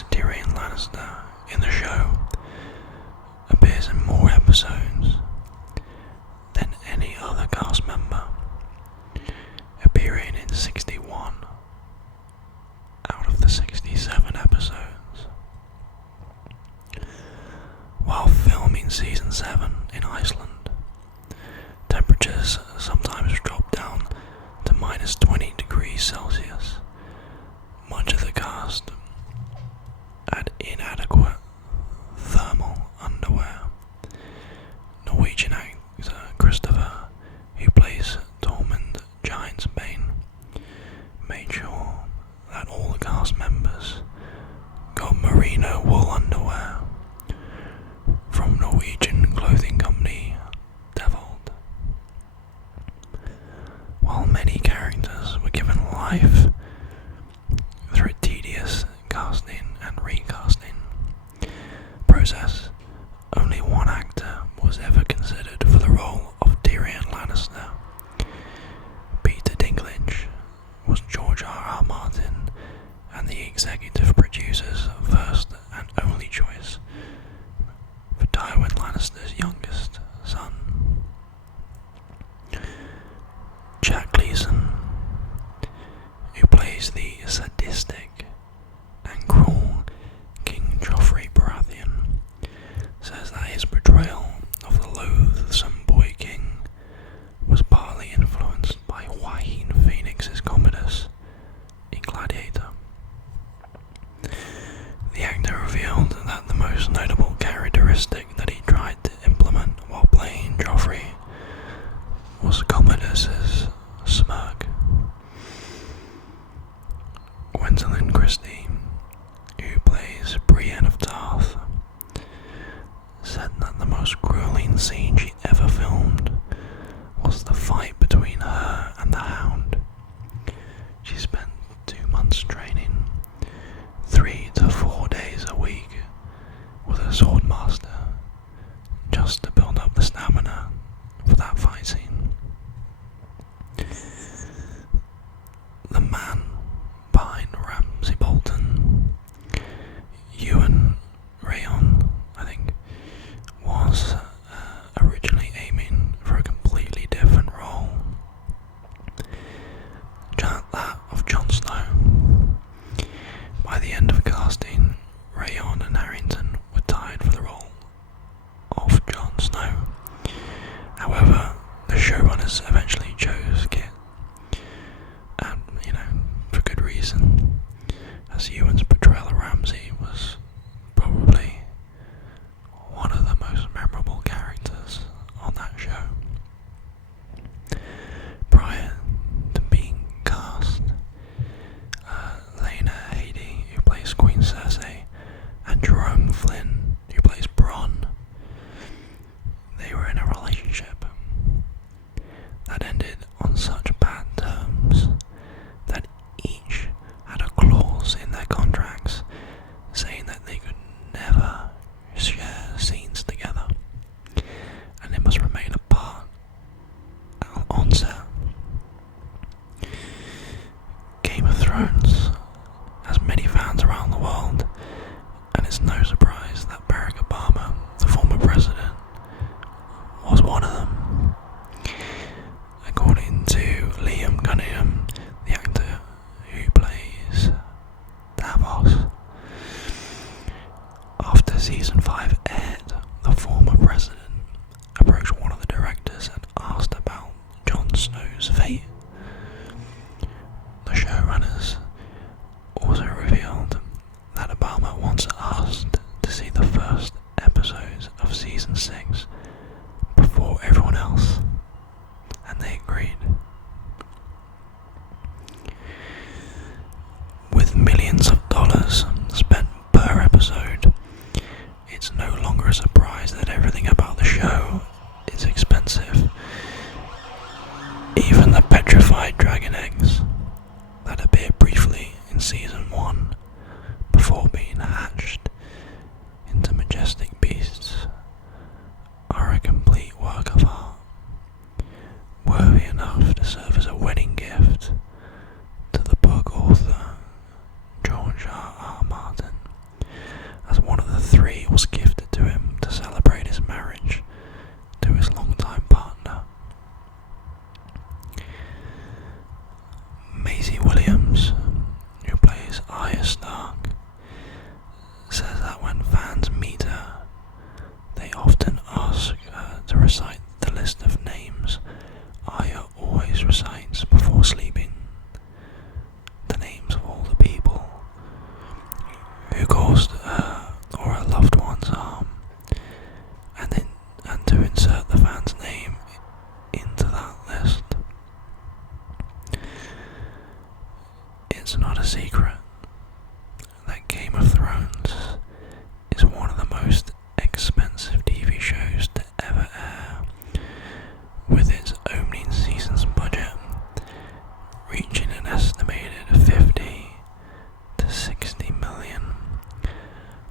plays Tyrion Lannister in the show appears in more episodes than any other cast member, appearing in 61 out of the 67 episodes. While filming season 7 in Iceland, temperatures sometimes drop down to minus 20 degrees Celsius. Much of the cast had inadequate thermal underwear. Norwegian actor Christopher, who plays Tormund Giantsbane, made sure that all the cast members got merino wool underwear from Norwegian clothing company Devold. While many characters were given life through a tedious casting and recasting process, only one actor was ever considered for the role of Tyrion Lannister. Peter Dinklage was George R.R. Martin and the executive producer's first and only choice for Tywin Lannister's youngest son. Jack Gleeson, who plays the sadistic and cruel King Joffrey Baratheon, says that his portrayal of the loathsome boy king was partly influenced by Joaquin Phoenix's Commodus in Gladiator. The actor revealed that the most notable characteristic that he tried to implement while playing Joffrey was Commodus's smirk. Gwendolyn Christie, who plays Brienne of Tarth, said that the most grueling scene she ever filmed was the fight between her and the Hound. She spent 2 months training, 3 to 4 days a week, with a swordmaster, just to build up the stamina for that fight scene. a secret that Game of Thrones is one of the most expensive TV shows to ever air, with its opening season's budget reaching an estimated 50 to 60 million.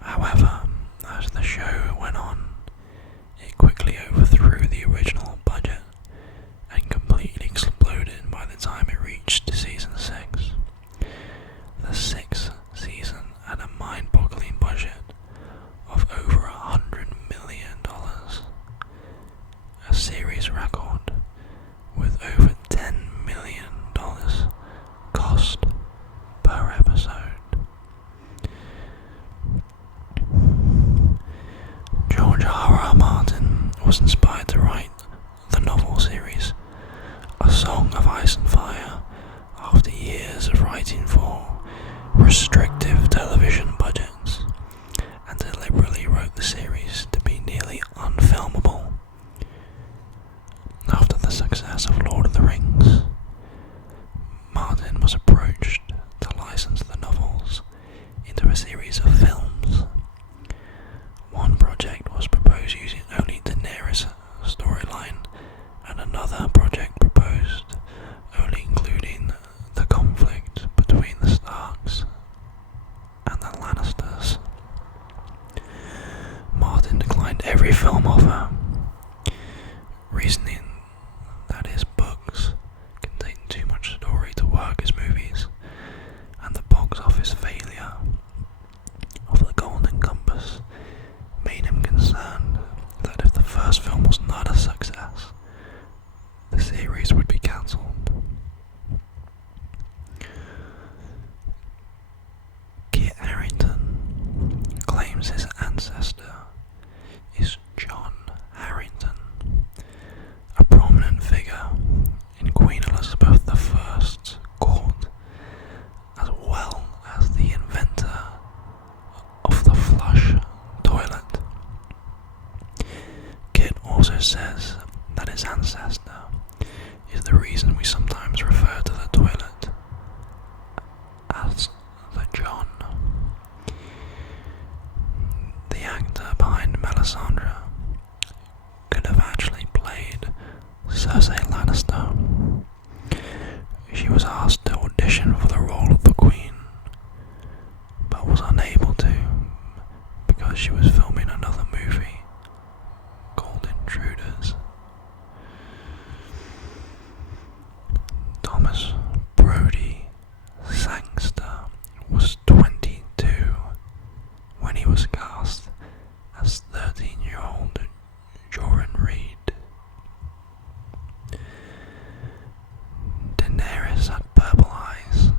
However, as the show went on, it quickly overthrew the original budget and completely exploded by the time it reached season 6. The sixth season had a mind-boggling budget of over $100 million, a series record with over $10 million cost per episode. George R.R. Martin was inspired to write the novel series A Song of Ice and Fire after years of writing for restrictive television budgets, and deliberately wrote the series to be nearly unfilmable. After the success of Lord of the Rings, Martin was approached to license the novels into a series of films. One project was proposed using only Daenerys' storyline, and another project proposed only including the conflict between the Starks and the Lannisters. Martin declined every film offer, reasoning that his books contained too much story to work as movies, and the box office failure of The Golden Compass made him concerned that if the first film was not a success, the series would be cancelled. Kit Harington claims his ancestor is John Harrington, a prominent figure in Queen Elizabeth I's court, as well as the inventor of the flush toilet. Kit also says that his ancestor is the reason we sometimes refer to the toilet as the John. The actor behind Melisandre could have actually played Cersei Lannister. She was asked to audition for the role of the Queen, but was unable to because she was filming another movie called Intruders. Thomas Brodie Sangster was 22 when he was cast as 13-year-old Joran Reed. Daenerys had purple eyes,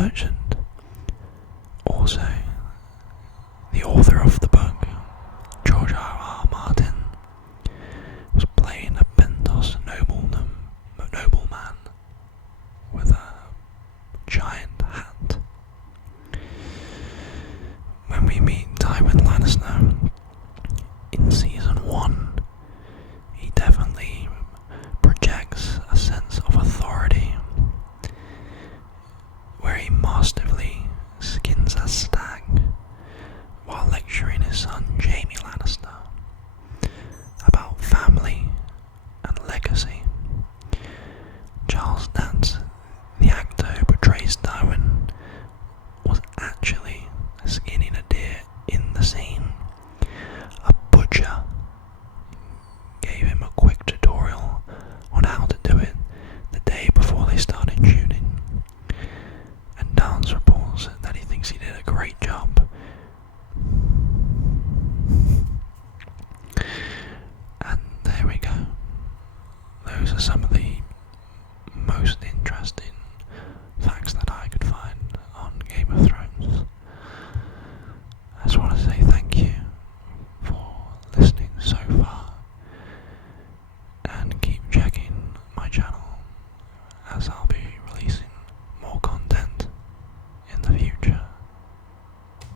Merchant. Also, the author of the book, George R. R. Martin, was playing a Pentos nobleman with a giant hat. When we meet Tywin Lannister in season 1, he definitely projects a sense of authority, where he masterfully skins a stag while lecturing his son Jaime Lannister about family and legacy. Charles Dance, the actor who portrays Tywin, was actually skinning a deer in the scene. A butcher gave him a quick tutorial on how to do it the day before they started shooting, and Dance reports that he thinks he did a great job. And there we go. Those are some of the most